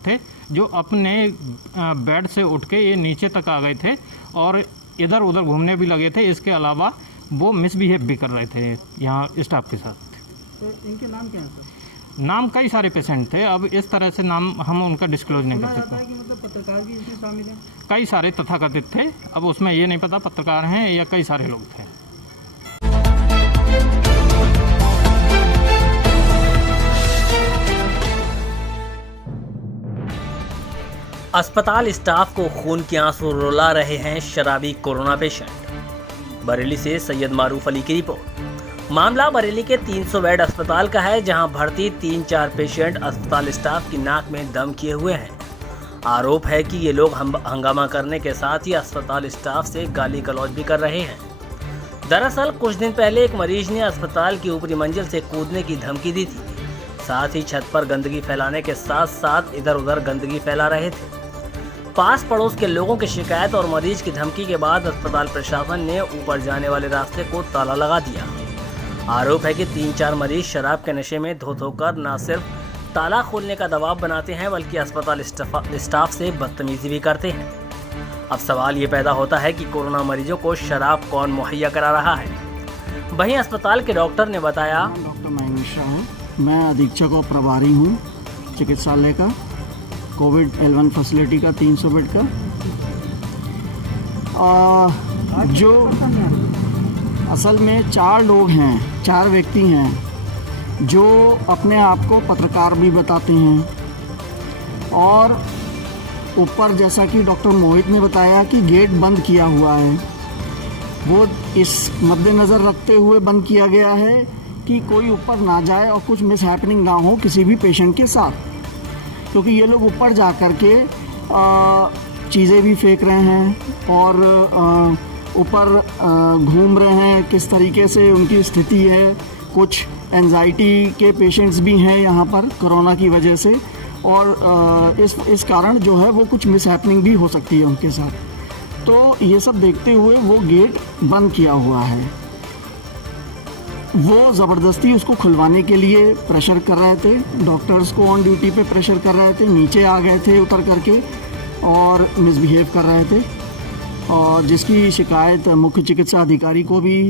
थे जो अपने बेड से उठ के ये नीचे तक आ गए थे और इधर उधर घूमने भी लगे थे। इसके अलावा वो मिसबिहेव भी कर रहे थे यहाँ स्टाफ के साथ। तो इनके नाम क्या हैं सर? नाम कई सारे पेशेंट थे, अब इस तरह से नाम हम उनका डिस्क्लोज नहीं कर सुना जाता सकते। है कि मतलब पत्रकार भी इसमें शामिल हैं। कई सारे तथाकथित थे, अब उसमें ये नहीं पता पत्रकार हैं या कई सारे लोग थे। अस्पताल स्टाफ को खून के आंसू रुला रहे हैं शराबी कोरोना पेशेंट। बरेली से सैयद मारूफ अली की रिपोर्ट। मामला बरेली के 300 बेड अस्पताल का है, जहां भर्ती 3-4 पेशेंट अस्पताल स्टाफ की नाक में दम किए हुए हैं। आरोप है कि ये लोग हंगामा करने के साथ ही अस्पताल स्टाफ से गाली गलौज भी कर रहे हैं। दरअसल कुछ दिन पहले एक मरीज ने अस्पताल की ऊपरी मंजिल से कूदने की धमकी दी थी। साथ ही छत पर गंदगी फैलाने के साथ साथ इधर उधर गंदगी फैला रहे थे। पास पड़ोस के लोगों की शिकायत और मरीज की धमकी के बाद अस्पताल प्रशासन ने ऊपर जाने वाले रास्ते को ताला लगा दिया। आरोप है कि 3-4 मरीज शराब के नशे में धो धोकर न सिर्फ ताला खोलने का दबाव बनाते हैं बल्कि अस्पताल स्टाफ से बदतमीजी भी करते हैं। अब सवाल ये पैदा होता है कि कोरोना मरीजों को शराब कौन मुहैया करा रहा है। वहीं अस्पताल के डॉक्टर ने बताया, डॉक्टर महेंद्र शाह है, मैं अधीक्षक और प्रभारी हूँ चिकित्सालय का, कोविड L1 फैसिलिटी का 300 बेड का। जो असल में 4 लोग हैं, 4 व्यक्ति हैं जो अपने आप को पत्रकार भी बताते हैं और ऊपर जैसा कि डॉक्टर मोहित ने बताया कि गेट बंद किया हुआ है, वो इस मद्देनज़र रखते हुए बंद किया गया है कि कोई ऊपर ना जाए और कुछ मिस हैपनिंग ना हो किसी भी पेशेंट के साथ, क्योंकि ये लोग ऊपर जा कर के चीज़ें भी फेंक रहे हैं और ऊपर घूम रहे हैं। किस तरीके से उनकी स्थिति है, कुछ एंजाइटी के पेशेंट्स भी हैं यहाँ पर कोरोना की वजह से और इस कारण जो है वो कुछ मिस हैपनिंग भी हो सकती है उनके साथ। तो ये सब देखते हुए वो गेट बंद किया हुआ है। वो ज़बरदस्ती उसको खुलवाने के लिए प्रेशर कर रहे थे, डॉक्टर्स को ऑन ड्यूटी पे प्रेशर कर रहे थे, नीचे आ गए थे उतर करके और मिसबिहेव कर रहे थे और जिसकी शिकायत मुख्य चिकित्सा अधिकारी को भी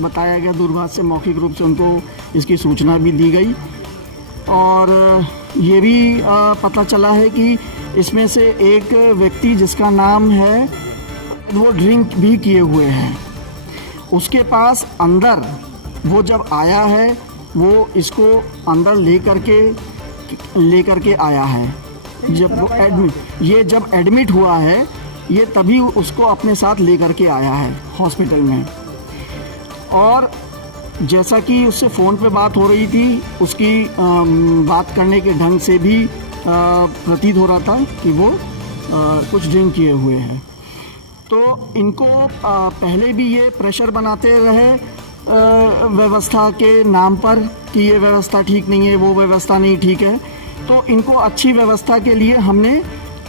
बताया गया। दूरभाष से मौखिक रूप से उनको इसकी सूचना भी दी गई और ये भी पता चला है कि इसमें से एक व्यक्ति जिसका नाम है वो ड्रिंक भी किए हुए हैं, उसके पास अंदर वो जब आया है वो इसको अंदर लेकर के आया है। जब वो जब एडमिट हुआ है ये तभी उसको अपने साथ लेकर के आया है हॉस्पिटल में। और जैसा कि उससे फ़ोन पे बात हो रही थी, उसकी बात करने के ढंग से भी प्रतीत हो रहा था कि वो कुछ ड्रिंक किए हुए हैं। तो इनको पहले भी ये प्रेशर बनाते रहे व्यवस्था के नाम पर कि ये व्यवस्था ठीक नहीं है, वो व्यवस्था नहीं ठीक है। तो इनको अच्छी व्यवस्था के लिए हमने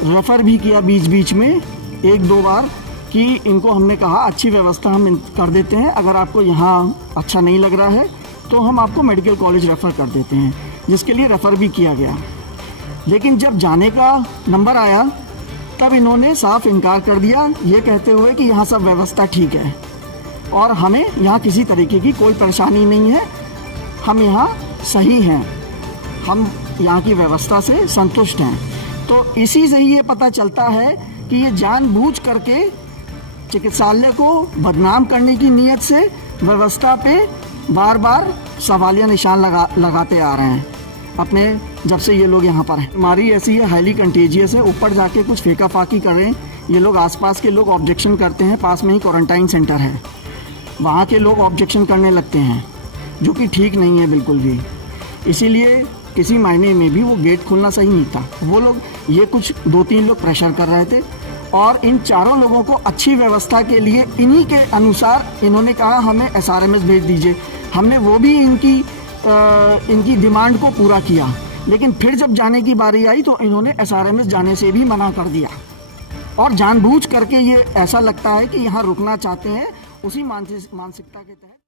रेफ़र भी किया बीच बीच में 1-2 बार कि इनको हमने कहा अच्छी व्यवस्था हम कर देते हैं, अगर आपको यहाँ अच्छा नहीं लग रहा है तो हम आपको मेडिकल कॉलेज रेफ़र कर देते हैं, जिसके लिए रेफ़र भी किया गया। लेकिन जब जाने का नंबर आया तब इन्होंने साफ इनकार कर दिया, ये कहते हुए कि यहाँ सब व्यवस्था ठीक है और हमें यहाँ किसी तरीके की कोई परेशानी नहीं है, हम यहाँ सही हैं, हम यहाँ की व्यवस्था से संतुष्ट हैं। तो इसी से ही ये पता चलता है कि ये जानबूझ करके चिकित्सालय को बदनाम करने की नीयत से व्यवस्था पे बार बार सवालिया निशान लगाते आ रहे हैं अपने जब से ये लोग यहाँ पर हैं। बीमारी ऐसी है, हाईली कंटेजियस है, ऊपर जाके कुछ फेंका फाकी कर रहे हैं ये लोग। आसपास के लोग ऑब्जेक्शन करते हैं, पास में ही क्वारंटाइन सेंटर है, वहाँ के लोग ऑब्जेक्शन करने लगते हैं, जो कि ठीक नहीं है बिल्कुल भी। इसीलिए किसी मायने में भी वो गेट खोलना सही नहीं था। वो लोग ये कुछ 2-3 लोग प्रेशर कर रहे थे और इन चारों लोगों को अच्छी व्यवस्था के लिए इन्हीं के अनुसार इन्होंने कहा हमें SRMS भेज दीजिए। हमने वो भी इनकी डिमांड को पूरा किया, लेकिन फिर जब जाने की बारी आई तो इन्होंने SRMS जाने से भी मना कर दिया और जानबूझ करके ये ऐसा लगता है कि यहाँ रुकना चाहते हैं उसी मानसिकता के तहत।